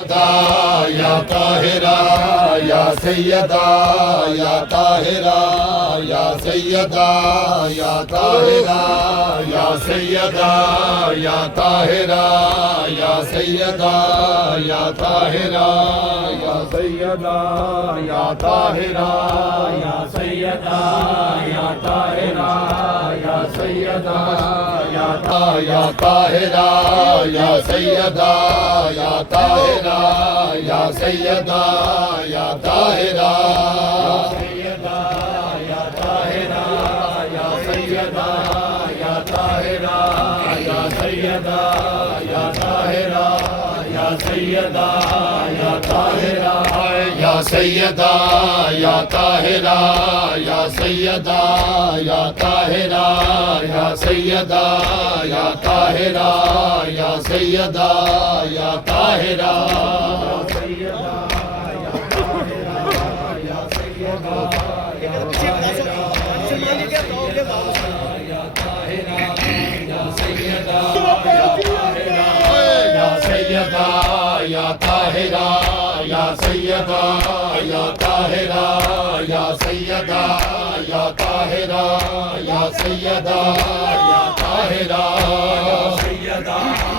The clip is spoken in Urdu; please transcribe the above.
یا طاہرہ یا سیدہ یا طاہرہ یا سیدہ یا طاہرہ یا سیدہ یا طاہرہ یا سیدہ یا طاہرہ یا سیدہ یا طاہرہ یا سیدہ یا طاہرہ یا سیدہ یا طاہرہ یا سیدہ یا طاہرہ یا سیدہ یا طاہرہ یا طاہرہ یا سیدہ یا طاہرہ یا سیدہ یا طاہرہ یا سیدہ یا طاہرہ یا سیدہ یا طاہرہ یا سیدہ یا طاہرہ یا سیدہ یا طاہرہ یا سیدہ یا طاہرہ یا طاہرہ یا سیدہ یا طاہرہ یا سیدہ یا طاہرہ یا سیدہ یا طاہرہ یا سیدہ